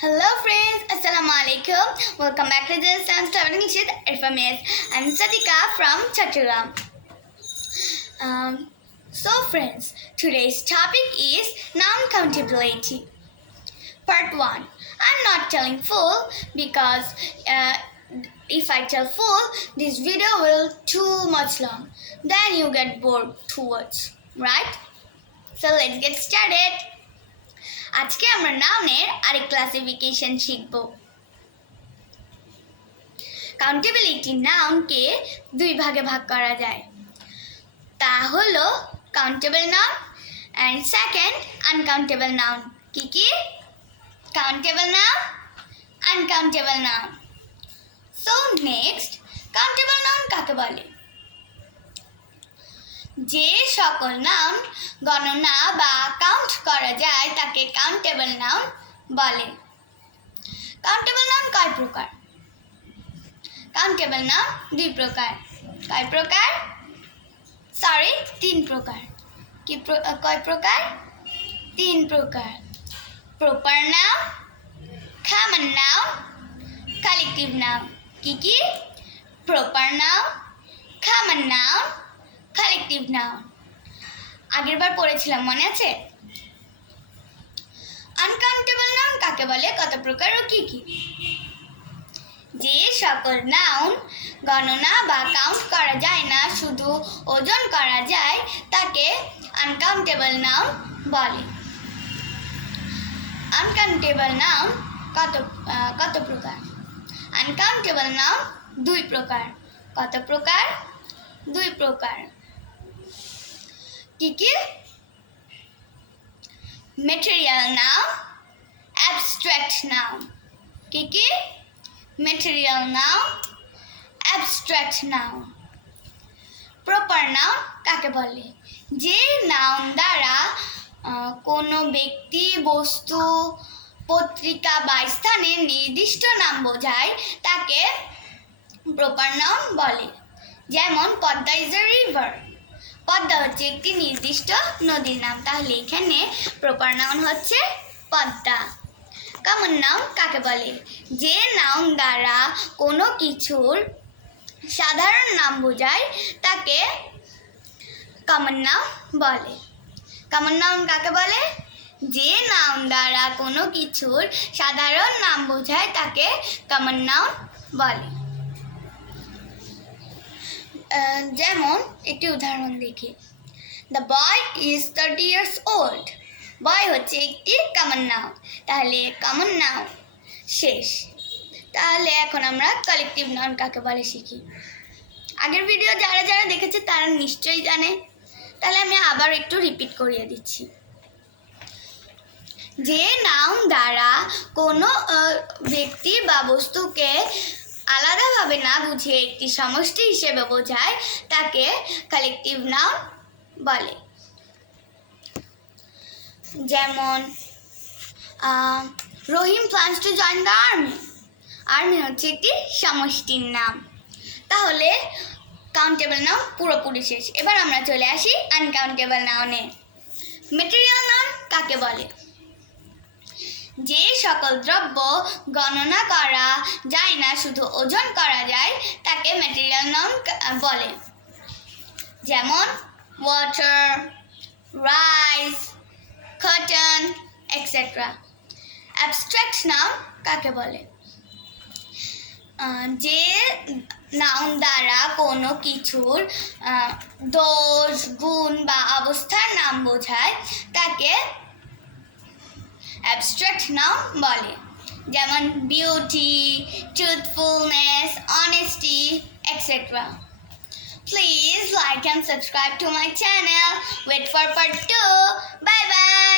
Hello friends, Assalamu alaikum. Welcome back to the Sound Studying with FMS. I'm Sadika from Chatturam. So friends, today's topic is noun countability. Part 1. I'm not telling full because if I tell full, this video will too much long. Then you get bored to watch, right? So let's get started. আজকে আমরা নাউনের আরেক classification শিখব। কাউন্টেবিলিটি নাউনকে দুই ভাগে ভাগ করা যায়, তা হলো countable noun and second uncountable noun. কি কি? Countable noun, uncountable noun. So next, countable noun কাকে বলে? যে সকল নাউন গণনা বা কাউন্ট করা যায় তাকে কাউন্টেবল নাউন বলে। কাউন্টেবল নাউন কয় প্রকার? কাউন্টেবল নাউন দুই প্রকার। কয় প্রকার? সরি, তিন প্রকার। কি কয় প্রকার? তিন প্রকার। Proper noun, common noun, collective noun. কি কি? Proper noun, common noun, collective noun. আগের বার পড়েছিলাম, মনে আছে? আনকাউন্টেবল নাউন কাকে বলে, কত প্রকার ও কি কি? যে সকল নাউন গণনা বা কাউন্ট করা যায় না, শুধু ওজন করা যায়, তাকে আনকাউন্টেবল নাউন বলে। আনকাউন্টেবল নাউন কত প্রকার? আনকাউন্টেবল নাউন দুই প্রকার। কত প্রকার? দুই প্রকার। কি কি? Material noun, abstract noun. কি কি? Material noun, abstract noun. Proper noun কাকে বলে? যে নাউন দ্বারা কোনো ব্যক্তি, বস্তু, পত্রিকা বা স্থানের নির্দিষ্ট নাম বোঝায় তাকে প্রপার নাউন বলে। যেমন Padma is a river. Padma হচ্ছে একটি নির্দিষ্ট নদীর নাম, তাহলে এখানে প্রপার নাউন হচ্ছে পদ্মা। কমন নাউন কাকে বলে? যে নাউন দ্বারা কোনো কিছুর সাধারণ নাম বোঝায় তাকে কমন নাউন বলে। কমন নাউন কাকে বলে? যে নাউন দ্বারা কোনো কিছুর সাধারণ নাম বোঝায় তাকে কমন নাউন বলে। যেমন একটি উদাহরণ দেখি। The boy is 30 years old। বয় হচ্ছে একটি কমন নাউন, তাহলে কমন নাউন শেষ। তাহলে এখন আমরা কালেকটিভ নাউন কাকে বলে শিখি। আগের ভিডিও যারা যারা দেখেছে তারা নিশ্চয়ই জানে, তাহলে আমি আবার একটু রিপিট করিয়ে দিচ্ছি। যে নাউন দ্বারা কোনো ব্যক্তি বা বস্তুকে আলাদাভাবে না বুঝে একটি সমষ্টি হিসেবে বোঝায় তাকে কালেকটিভ নাউন বলে। যেমন Rahim plans to join the army. Army হচ্ছে একটি সমষ্টির নাম। তাহলে কাউন্টেবল নাউন পুরোপুরি শেষ। এবার আমরা চলে আসি আনকাউন্টেবল নাউনে। ম্যাটেরিয়াল নাউন কাকে বলে? যে সকল দ্রব্য গণনা করা যায় না, শুধু ওজন করা যায়, তাকে ম্যাটেরিয়াল নাউন বলে। যেমন water, rice, cotton, etcetera. Abstract noun কাকে বলে? যে নাউন দ্বারা কোনো কিছুর দোষ, গুণ বা অবস্থার নাম বোঝায় তাকে অ্যাবস্ট্রাক্ট নাউন বলে। যেমন beauty, truthfulness, honesty, etcetera. Please like and subscribe to my channel. Wait for part 2. Bye bye.